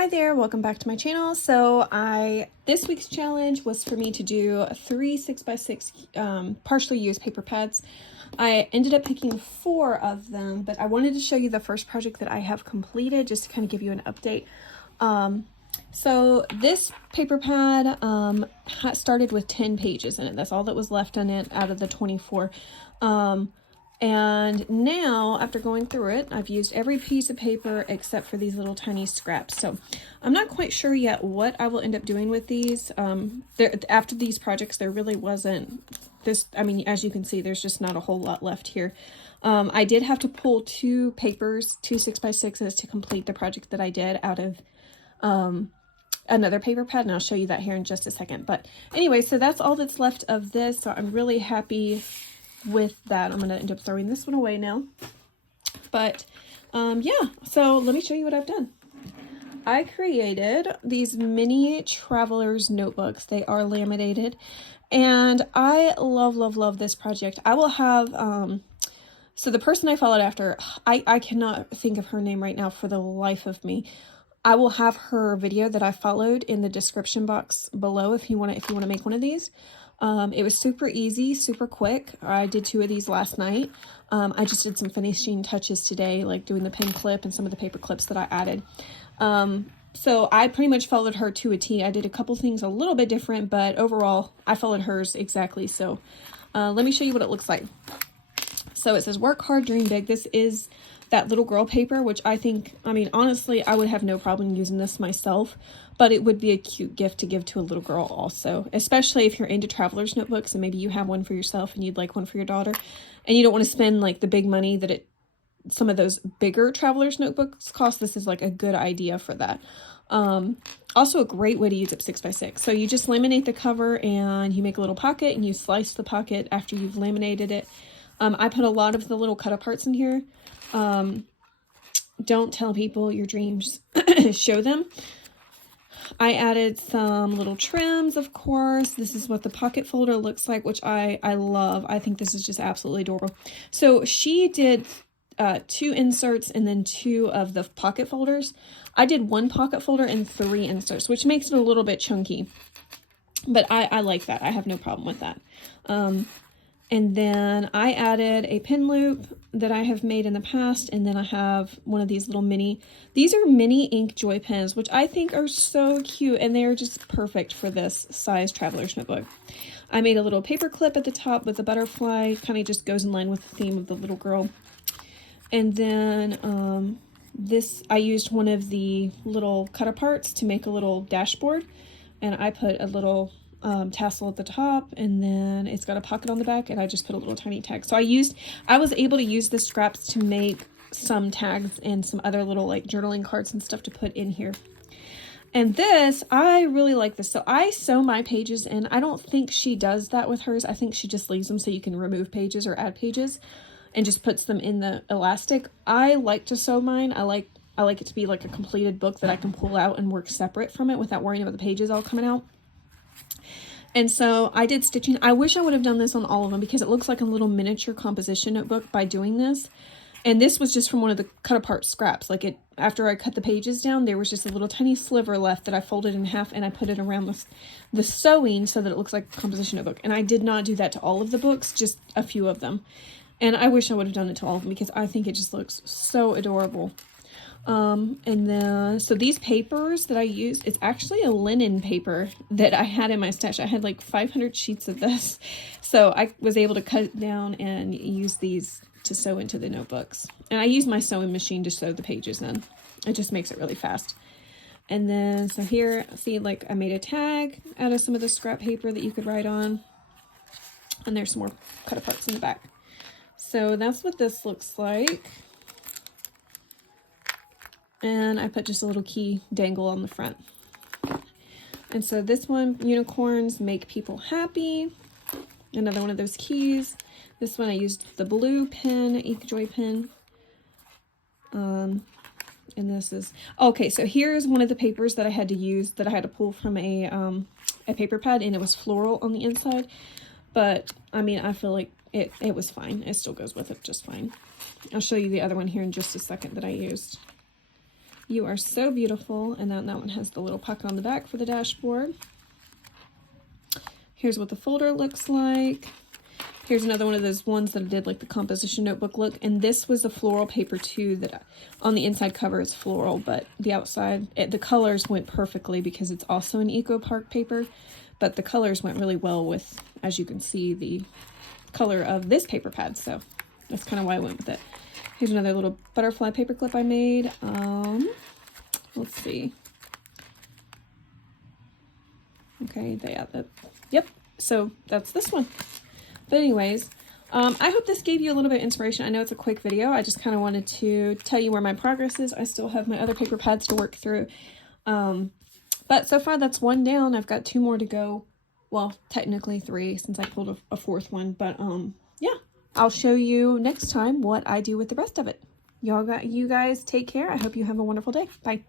Hi there, welcome back to my channel. So this week's challenge was for me to do 3 6x6 partially used paper pads. I ended up picking 4 of them, but I wanted to show you the first project that I have completed just to kind of give you an update. So this paper pad started with 10 pages in it. That's all that was left on it out of the 24. And now, after going through it, I've used every piece of paper except for these little tiny scraps. So I'm not quite sure yet what I will end up doing with these. After these projects, there really wasn't this. I mean, as you can see, there's just not a whole lot left here. I did have to pull 2 papers, 2 6x6s to complete the project that I did out of another paper pad, and I'll show you that here in just a second. But anyway, so that's all that's left of this. So I'm really happy with that. I'm going to end up throwing this one away now. But yeah, so let me show you what I've done. I created these mini traveler's notebooks. They are laminated, and I love this project. I will have so the person I followed after, I cannot think of her name right now for the life of me. I will have her video that I followed in the description box below if you want to make one of these. It was super easy, super quick. I did 2 of these last night. I just did some finishing touches today, like doing the pin clip and some of the paper clips that I added. So I pretty much followed her to a T. I did a couple things a little bit different, but overall I followed hers exactly. So let me show you what it looks like. So it says work hard, dream big. This is that little girl paper, which I think, I mean, honestly, I would have no problem using this myself, but it would be a cute gift to give to a little girl also, especially if you're into traveler's notebooks and maybe you have one for yourself and you'd like one for your daughter and you don't want to spend like the big money that some of those bigger traveler's notebooks cost. This is like a good idea for that. Also a great way to use up 6x6. So you just laminate the cover and you make a little pocket and you slice the pocket after you've laminated it. I put a lot of the little cut aparts in here. Don't tell people your dreams, show them. I added some little trims, of course. This is what the pocket folder looks like, which I love. I think this is just absolutely adorable. So she did 2 inserts and then 2 of the pocket folders. I did 1 pocket folder and 3 inserts, which makes it a little bit chunky. But I like that. I have no problem with that. And then I added a pin loop that I have made in the past. And then I have one of these little these are mini ink joy pens, which I think are so cute. And they're just perfect for this size traveler's notebook. I made a little paper clip at the top with a butterfly. Kind of just goes in line with the theme of the little girl. And then I used one of the little cut aparts to make a little dashboard. And I put a little tassel at the top, and then it's got a pocket on the back, and I just put a little tiny tag. So I was able to use the scraps to make some tags and some other little like journaling cards and stuff to put in here. And this, I really like this. So I sew my pages in. I don't think she does that with hers. I think she just leaves them so you can remove pages or add pages and just puts them in the elastic. I like to sew mine. I like it to be like a completed book that I can pull out and work separate from it without worrying about the pages all coming out. And so I did stitching. I wish I would have done this on all of them because it looks like a little miniature composition notebook by doing this. And this was just from one of the cut apart scraps. Like after I cut the pages down, there was just a little tiny sliver left that I folded in half and I put it around the sewing so that it looks like a composition notebook. And I did not do that to all of the books, just a few of them. And I wish I would have done it to all of them because I think it just looks so adorable. And then, so these papers that I used, it's actually a linen paper that I had in my stash. I had like 500 sheets of this. So I was able to cut it down and use these to sew into the notebooks. And I use my sewing machine to sew the pages in. It just makes it really fast. And then, so here, see, like I made a tag out of some of the scrap paper that you could write on. And there's some more cut aparts in the back. So that's what this looks like. And I put just a little key dangle on the front. And so this one, unicorns make people happy. Another one of those keys. This one I used the blue pen, Ink Joy pen. And this is, okay, so here's one of the papers that I had to use, that I had to pull from a paper pad, and it was floral on the inside. But, I mean, I feel like it was fine. It still goes with it just fine. I'll show you the other one here in just a second that I used. You are so beautiful. And then that one has the little pocket on the back for the dashboard. Here's what the folder looks like. Here's another one of those ones that I did like the composition notebook look. And this was a floral paper too, that on the inside cover is floral, but the outside, the colors went perfectly because it's also an Eco Park paper. But the colors went really well with, as you can see, the color of this paper pad. So that's kind of why I went with it. Here's another little butterfly paper clip I made. Let's see. Okay, yep. So that's this one. But anyways, I hope this gave you a little bit of inspiration. I know it's a quick video. I just kind of wanted to tell you where my progress is. I still have my other paper pads to work through. But so far that's one down. I've got 2 more to go. Well, technically 3 since I pulled a 4th one. But yeah, I'll show you next time what I do with the rest of it. You guys take care. I hope you have a wonderful day. Bye.